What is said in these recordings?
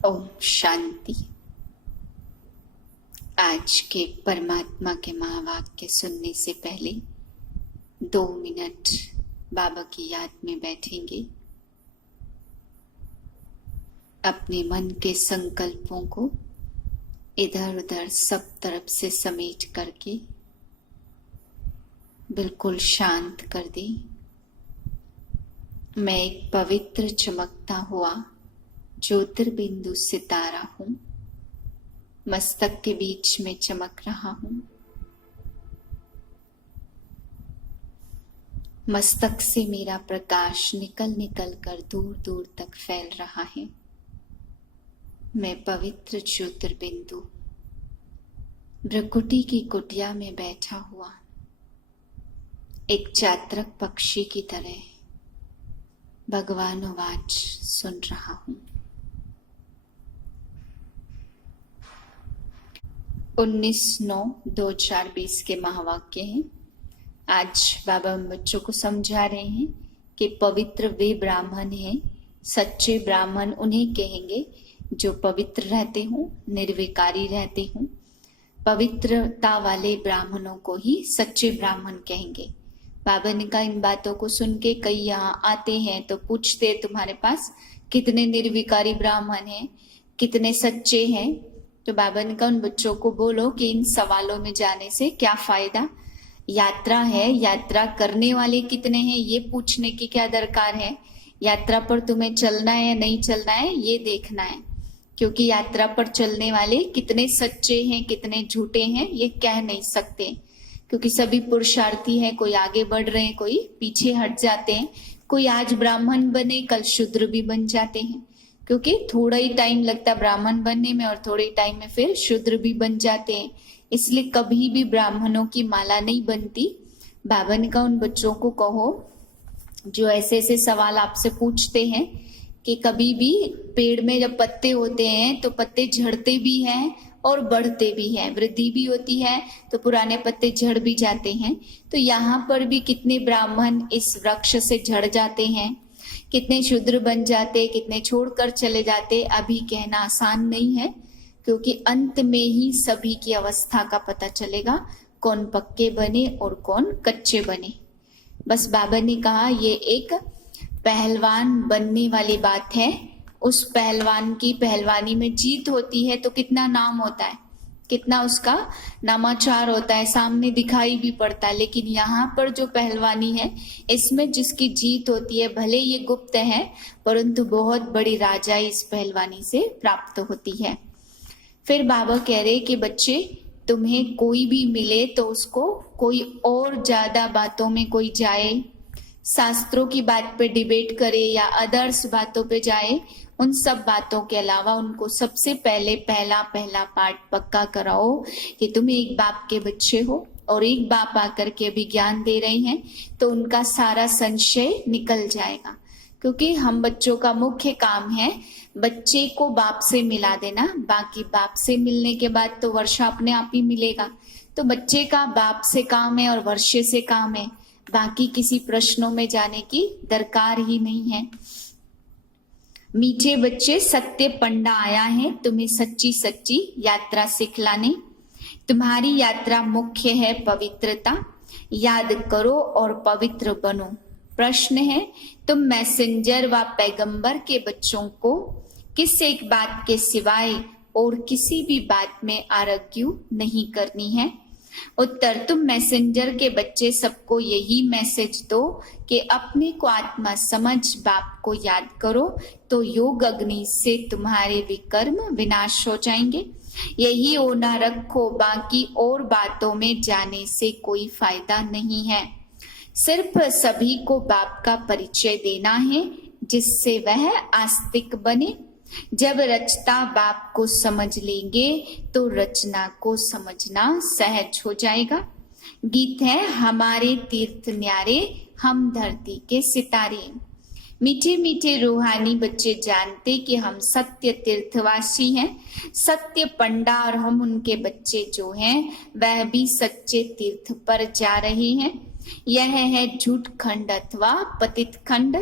ओम शांति। आज के परमात्मा के महावाक्य सुनने से पहले 2 मिनट बाबा की याद में बैठेंगे। अपने मन के संकल्पों को इधर उधर सब तरफ से समेट करके बिल्कुल शांत कर दें। मैं एक पवित्र चमकता हुआ ज्योतिर्बिंदु सितारा हूं, मस्तक के बीच में चमक रहा हूं। मस्तक से मेरा प्रकाश निकल निकल कर दूर दूर तक फैल रहा है। मैं पवित्र ज्योतिर्बिंदु भ्रकुटी की कुटिया में बैठा हुआ एक चातक पक्षी की तरह भगवान वाच सुन रहा हूं। 19/9/2020 के महावाक्य हैं। आज बाबा बच्चों को समझा रहे हैं कि पवित्र वे ब्राह्मण हैं, सच्चे ब्राह्मण उन्हें कहेंगे जो पवित्र रहते हों, निर्विकारी रहते हों। पवित्रता वाले ब्राह्मणों को ही सच्चे ब्राह्मण कहेंगे। बाबा ने कहा इन बातों को सुन के कई यहाँ आते हैं तो पूछते तुम्हारे पास कितने निर्विकारी ब्राह्मण हैं, कितने सच्चे हैं। तो बाबा ने कहा उन बच्चों को बोलो कि इन सवालों में जाने से क्या फायदा। यात्रा है, यात्रा करने वाले कितने हैं ये पूछने की क्या दरकार है। यात्रा पर तुम्हें चलना है या नहीं चलना है ये देखना है, क्योंकि यात्रा पर चलने वाले कितने सच्चे हैं कितने झूठे हैं ये कह नहीं सकते, क्योंकि सभी पुरुषार्थी हैं। कोई आगे बढ़ रहे हैं, कोई पीछे हट जाते हैं। कोई आज ब्राह्मण बने कल शूद्र भी बन जाते हैं, क्योंकि थोड़ा ही टाइम लगता है ब्राह्मण बनने में और थोड़े ही टाइम में फिर शूद्र भी बन जाते हैं। इसलिए कभी भी ब्राह्मणों की माला नहीं बनती। बाबा ने कहा उन बच्चों को कहो जो ऐसे ऐसे सवाल आपसे पूछते हैं कि कभी भी पेड़ में जब पत्ते होते हैं तो पत्ते झड़ते भी हैं और बढ़ते भी हैं, वृद्धि भी होती है तो पुराने पत्ते झड़ भी जाते हैं। तो यहाँ पर भी कितने ब्राह्मण इस वृक्ष से झड़ जाते हैं, कितने शूद्र बन जाते, कितने छोड़कर चले जाते। अभी कहना आसान नहीं है, क्योंकि अंत में ही सभी की अवस्था का पता चलेगा, कौन पक्के बने और कौन कच्चे बने। बस बाबा ने कहा ये एक पहलवान बनने वाली बात है। उस पहलवान की पहलवानी में जीत होती है तो कितना नाम होता है, कितना उसका नामाचार होता है, सामने दिखाई भी पड़ता है। लेकिन यहाँ पर जो पहलवानी है इसमें जिसकी जीत होती है, भले ये गुप्त है परंतु बहुत बड़ी राजाई इस पहलवानी से प्राप्त होती है। फिर बाबा कह रहे कि बच्चे तुम्हें कोई भी मिले तो उसको कोई और ज्यादा बातों में कोई जाए, शास्त्रों की बात पे डिबेट करे या अदर्स बातों पे जाए, उन सब बातों के अलावा उनको सबसे पहले पहला पाठ पक्का कराओ कि तुम एक बाप के बच्चे हो और एक बाप आकर के अभी ज्ञान दे रहे हैं, तो उनका सारा संशय निकल जाएगा। क्योंकि हम बच्चों का मुख्य काम है बच्चे को बाप से मिला देना। बाकी बाप से मिलने के बाद तो वर्षा अपने आप ही मिलेगा। तो बच्चे का बाप से काम है और वर्षे से काम है, बाकी किसी प्रश्नों में जाने की दरकार ही नहीं है। मीठे बच्चे, सत्य पंडा आया है तुम्हें सच्ची सच्ची यात्रा सिखलाने। तुम्हारी यात्रा मुख्य है पवित्रता, याद करो और पवित्र बनो। प्रश्न है तुम मैसेंजर व पैगंबर के बच्चों को किस एक बात के सिवाय और किसी भी बात में आरग्यू नहीं करनी है। उत्तर तुम मैसेंजर के बच्चे सबको यही मैसेज दो कि अपने को आत्मा समझ बाप को याद करो तो योग अग्नि से तुम्हारे विकर्म विनाश हो जाएंगे। यही ओना रखो, बाकी और बातों में जाने से कोई फायदा नहीं है। सिर्फ सभी को बाप का परिचय देना है जिससे वह आस्तिक बने। जब रचता बाप को समझ लेंगे तो रचना को समझना सहज हो जाएगा। गीत है हमारे तीर्थ न्यारे हम धरती के सितारे। मीठे मीठे रूहानी बच्चे जानते कि हम सत्य तीर्थवासी हैं, सत्य पंडा और हम उनके बच्चे जो हैं वह भी सच्चे तीर्थ पर जा रहे हैं। यह है झूठ खंड अथवा पतित खंड।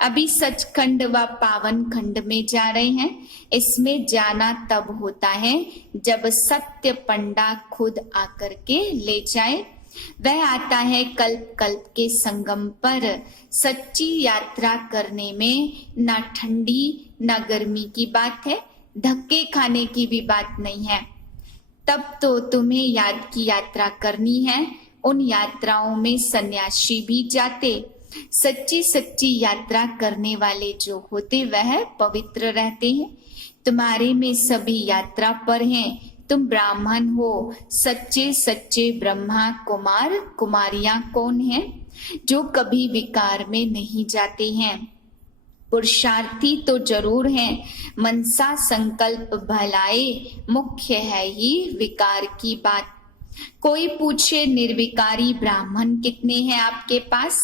अभी सचखंड व पावन खंड में जा रहे हैं। इसमें जाना तब होता है जब सत्य पंडा खुद आकर के ले जाए। वह आता है कल्प कल्प के संगम पर। सच्ची यात्रा करने में ना ठंडी ना गर्मी की बात है, धक्के खाने की भी बात नहीं है। तब तो तुम्हें याद की यात्रा करनी है। उन यात्राओं में सन्यासी भी जाते। सच्ची सच्ची यात्रा करने वाले जो होते वह पवित्र रहते हैं। तुम्हारे में सभी यात्रा पर हैं। तुम ब्राह्मण हो। सच्चे सच्चे ब्रह्मा कुमार कुमारियां कौन हैं? जो कभी विकार में नहीं जाते हैं। पुरुषार्थी तो जरूर हैं, मनसा संकल्प भलाए, मुख्य है ही विकार की बात। कोई पूछे निर्विकारी ब्राह्मण कितने हैं आपके पास,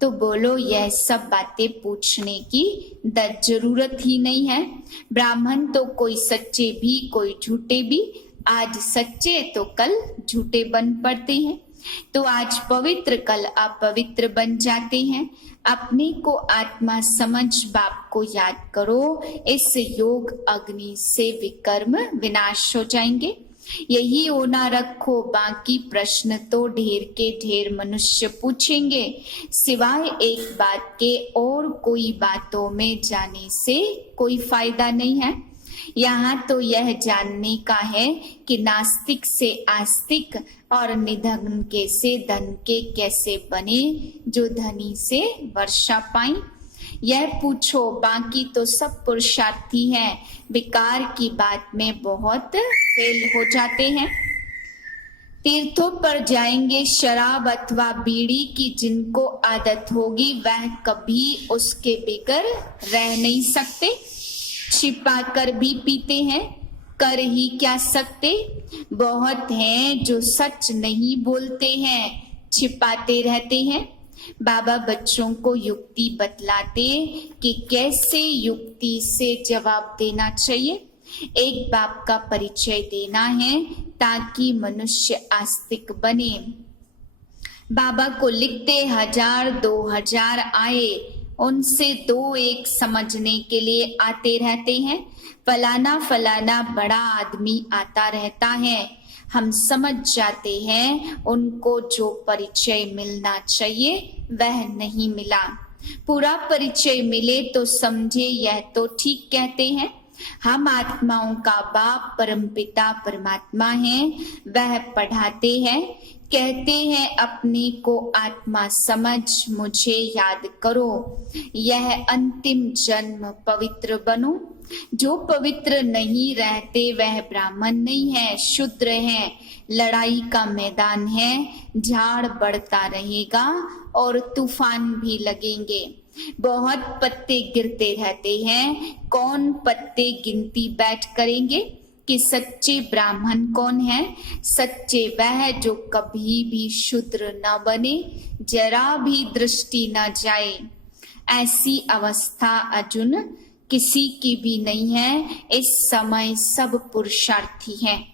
तो बोलो यह सब बातें पूछने की जरूरत ही नहीं है। ब्राह्मण तो कोई सच्चे भी कोई झूठे भी, आज सच्चे तो कल झूठे बन पड़ते हैं। तो आज पवित्र कल अपवित्र बन जाते हैं। अपने को आत्मा समझ बाप को याद करो। इस योग अग्नि से विकर्म विनाश हो जाएंगे। यही होना रखो, बाकी प्रश्न तो ढेर के ढेर मनुष्य पूछेंगे। सिवाय एक बात के और कोई बातों में जाने से कोई फायदा नहीं है। यहाँ तो यह जानने का है कि नास्तिक से आस्तिक और निधन के से धन के कैसे बने, जो धनी से वर्षा पाई। यह पूछो, बाकी तो सब पुरुषार्थी हैं। विकार की बात में बहुत फेल हो जाते हैं। तीर्थों पर जाएंगे, शराब अथवा बीड़ी की जिनको आदत होगी वह कभी उसके बगैर रह नहीं सकते। छिपा कर भी पीते हैं, कर ही क्या सकते। बहुत हैं जो सच नहीं बोलते हैं, छिपाते रहते हैं। बाबा बच्चों को युक्ति बतलाते कि कैसे युक्ति से जवाब देना चाहिए। एक बाप का परिचय देना है ताकि मनुष्य आस्तिक बने। बाबा को लिखते 1000 2000 आए, उनसे 2 एक समझने के लिए आते रहते हैं। फलाना फलाना बड़ा आदमी आता रहता है, हम समझ जाते हैं उनको जो परिचय मिलना चाहिए वह नहीं मिला। पूरा परिचय मिले तो समझे यह तो ठीक कहते हैं। हम आत्माओं का बाप परमपिता परमात्मा है, वह पढ़ाते हैं। कहते हैं अपने को आत्मा समझ मुझे याद करो, यह अंतिम जन्म पवित्र बनो। जो पवित्र नहीं रहते वह ब्राह्मण नहीं है, शूद्र है। लड़ाई का मैदान है, झाड़ बढ़ता रहेगा और तूफान भी लगेंगे। बहुत पत्ते गिरते रहते हैं, कौन पत्ते गिनती बैठ करेंगे कि सच्चे ब्राह्मण कौन है। सच्चे वह जो कभी भी शूद्र न बने, जरा भी दृष्टि न जाए। ऐसी अवस्था अर्जुन किसी की भी नहीं है। इस समय सब पुरुषार्थी हैं,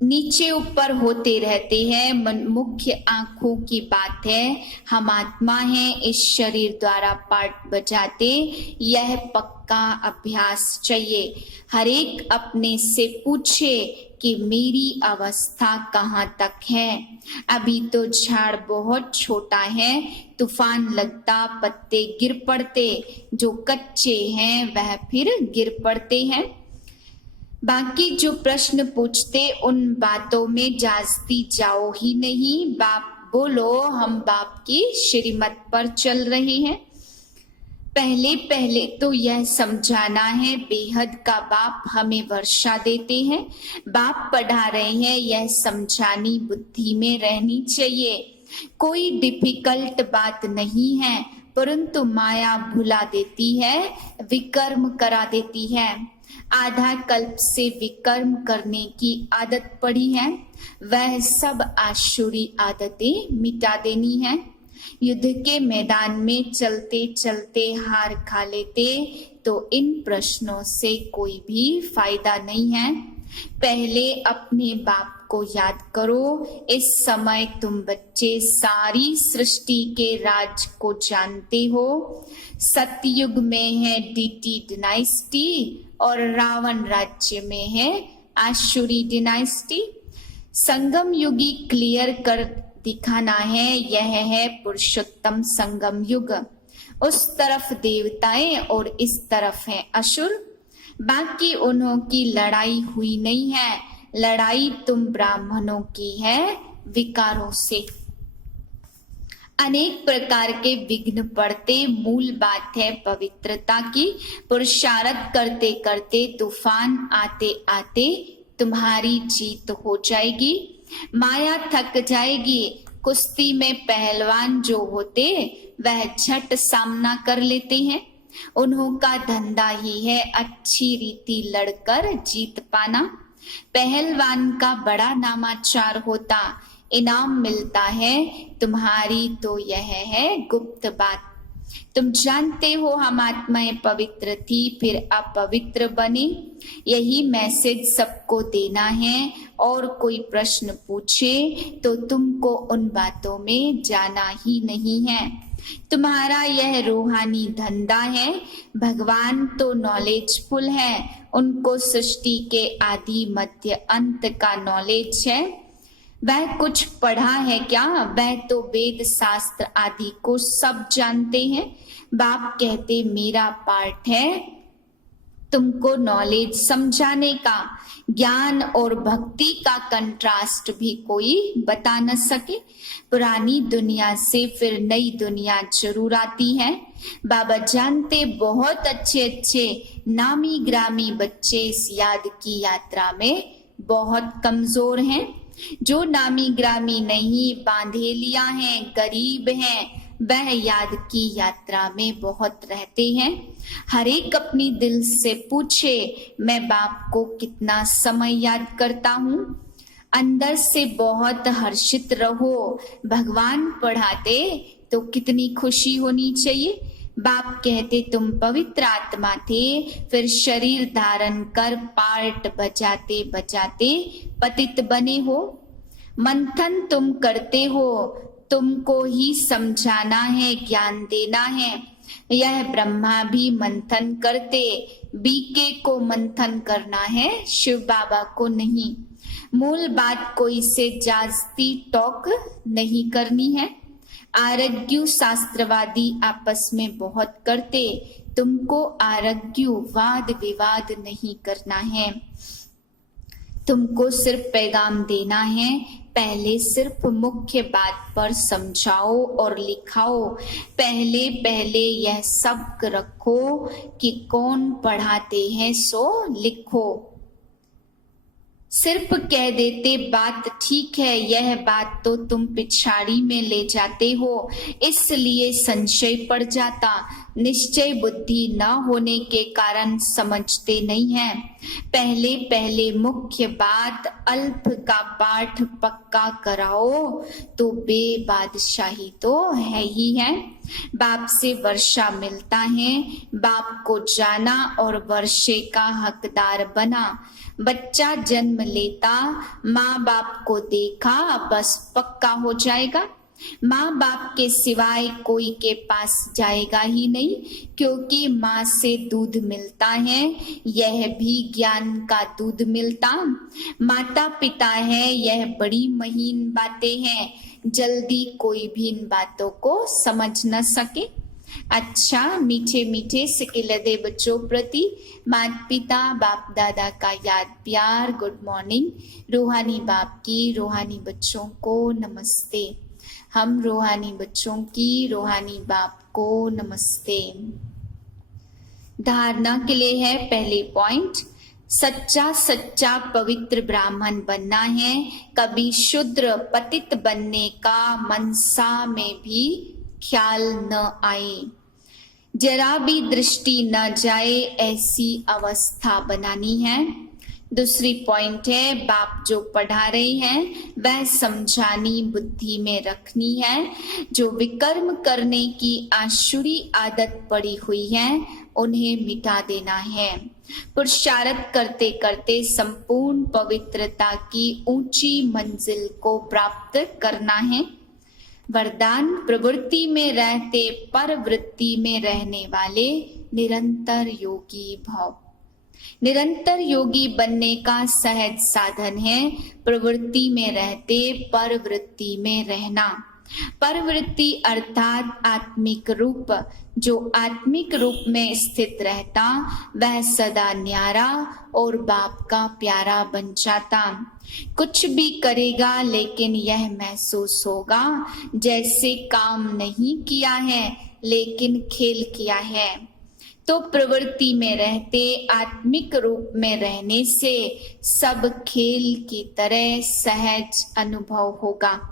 नीचे ऊपर होते रहते हैं। मुख्य आंखों की बात है, हम आत्मा हैं, इस शरीर द्वारा पाठ बजाते। यह पक्का अभ्यास चाहिए। हर एक अपने से पूछे कि मेरी अवस्था कहाँ तक है। अभी तो झाड़ बहुत छोटा है, तूफान लगता पत्ते गिर पड़ते। जो कच्चे हैं वह फिर गिर पड़ते हैं। बाकी जो प्रश्न पूछते उन बातों में जास्ती जाओ ही नहीं। बाप बोलो हम बाप की श्रीमत पर चल रहे हैं। पहले पहले तो यह समझाना है, बेहद का बाप हमें वर्षा देते हैं। बाप पढ़ा रहे हैं, यह समझानी बुद्धि में रहनी चाहिए। कोई डिफिकल्ट बात नहीं है, परंतु माया भुला देती है, विकर्म करा देती है। आधा कल्प से विकर्म करने की आदत पड़ी है, वह सब आसुरी आदतें मिटा देनी है। युद्ध के मैदान में चलते चलते हार खा लेते तो इन प्रश्नों से कोई भी फायदा नहीं है। पहले अपने बाप को याद करो। इस समय तुम बच्चे सारी सृष्टि के राज को जानते हो। सतयुग में है डीटी डिनाइस्टी और रावण राज्य में है आशुरी डिनाइस्टी। संगम युगी क्लियर कर दिखाना है, यह है पुरुषोत्तम संगम युग। उस तरफ देवताएं और इस तरफ है असुर। बाकी उन्हों की लड़ाई हुई नहीं है, लड़ाई तुम ब्राह्मणों की है विकारों से। अनेक प्रकार के विघ्न पड़ते, मूल बात है पवित्रता की। पुरुषार्थ करते करते तूफान आते आते तुम्हारी जीत हो जाएगी। माया थक जाएगी। कुश्ती में पहलवान जो होते वह झट सामना कर लेते हैं। उन्हों का धंधा ही है अच्छी रीति लड़कर जीत पाना। पहलवान का बड़ा नामाचार होता, इनाम मिलता है। तुम्हारी तो यह है गुप्त बात। तुम जानते हो हम आत्माएं पवित्र थी फिर अपवित्र बने। यही मैसेज सबको देना है। और कोई प्रश्न पूछे तो तुमको उन बातों में जाना ही नहीं है। तुम्हारा यह रूहानी धंधा है। भगवान तो नॉलेजफुल है, उनको सृष्टि के आदि मध्य अंत का नॉलेज है। वह कुछ पढ़ा है क्या? वह तो वेद शास्त्र आदि को सब जानते हैं। बाप कहते मेरा पार्ट है तुमको नॉलेज समझाने का। ज्ञान और भक्ति का कंट्रास्ट भी कोई बता न सके। पुरानी दुनिया से फिर नई दुनिया जरूर आती है। बाबा जानते बहुत अच्छे अच्छे नामी ग्रामी बच्चे इस याद की यात्रा में बहुत कमजोर हैं। जो नामी ग्रामी नहीं, बांधेलिया हैं, गरीब हैं, वह याद की यात्रा में बहुत रहते हैं। हर एक अपनी दिल से पूछे मैं बाप को कितना समय याद करता हूँ। अंदर से बहुत हर्षित रहो। भगवान पढ़ाते तो कितनी खुशी होनी चाहिए। बाप कहते तुम पवित्र आत्मा थे, फिर शरीर धारण कर पार्ट बजाते बजाते पतित बने हो। मंथन तुम करते हो, तुमको ही समझाना है, ज्ञान देना है। यह ब्रह्मा भी मंथन करते, बीके को मंथन करना है, शिव बाबा को नहीं। मूल बात कोई से जास्ती टॉक नहीं करनी है। आरग्यू शास्त्रवादी आपस में बहुत करते, तुमको आरग्यू वाद विवाद नहीं करना है। तुमको सिर्फ पैगाम देना है। पहले सिर्फ मुख्य बात पर समझाओ और लिखाओ। पहले पहले यह सबक रखो कि कौन पढ़ाते हैं सो लिखो। सिर्फ कह देते बात ठीक है, यह बात तो तुम पिछाड़ी में ले जाते हो, इसलिए संशय पड़ जाता। निश्चय बुद्धि न होने के कारण समझते नहीं है। पहले पहले मुख्य बात अल्प का पाठ पक्का कराओ तो बेबादशाही तो है ही है। बाप से वर्षा मिलता है, बाप को जाना और वर्षे का हकदार बना। बच्चा जन्म लेता, माँ बाप को देखा, बस पक्का हो जाएगा। माँ बाप के सिवाय कोई के पास जाएगा ही नहीं, क्योंकि माँ से दूध मिलता है, यह भी ज्ञान का दूध मिलता। माता पिता है, यह बड़ी महीन बातें हैं, जल्दी कोई भी इन बातों को समझ न सके। अच्छा, मीठे मीठे सिकिलदे बच्चों प्रति माता पिता बाप दादा का याद प्यार। Good morning. रूहानी बाप की रूहानी बच्चों को नमस्ते। हम रूहानी बच्चों की रूहानी बाप को नमस्ते। धारणा के लिए है पहले पॉइंट, सच्चा सच्चा पवित्र ब्राह्मण बनना है। कभी शूद्र पतित बनने का मनसा में भी ख्याल न आए, जरा भी दृष्टि न जाए, ऐसी अवस्था बनानी है। दूसरी पॉइंट है, बाप जो पढ़ा रहे हैं वह समझानी बुद्धि में रखनी है। जो विकर्म करने की आशुरी आदत पड़ी हुई है उन्हें मिटा देना है। पुरुषार्थ करते करते संपूर्ण पवित्रता की ऊंची मंजिल को प्राप्त करना है। वरदान प्रवृत्ति में रहते पर वृत्ति में रहने वाले निरंतर योगी भव। निरंतर योगी बनने का सहज साधन है प्रवृत्ति में रहते पर वृत्ति में रहना। परवृत्ति अर्थात आत्मिक रूप। जो आत्मिक रूप में स्थित रहता वह सदा न्यारा और बाप का प्यारा बन जाता। कुछ भी करेगा लेकिन यह महसूस होगा जैसे काम नहीं किया है लेकिन खेल किया है। तो प्रवृत्ति में रहते आत्मिक रूप में रहने से सब खेल की तरह सहज अनुभव होगा।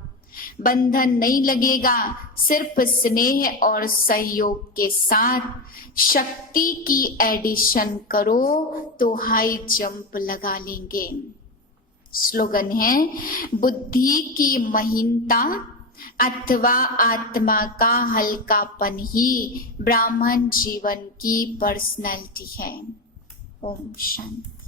बंधन नहीं लगेगा, सिर्फ स्नेह और सहयोग के साथ शक्ति की एडिशन करो तो हाई जंप लगा लेंगे। स्लोगन है, बुद्धि की महीनता अथवा आत्मा का हल्कापन ही ब्राह्मण जीवन की पर्सनैलिटी है। ओम शांति।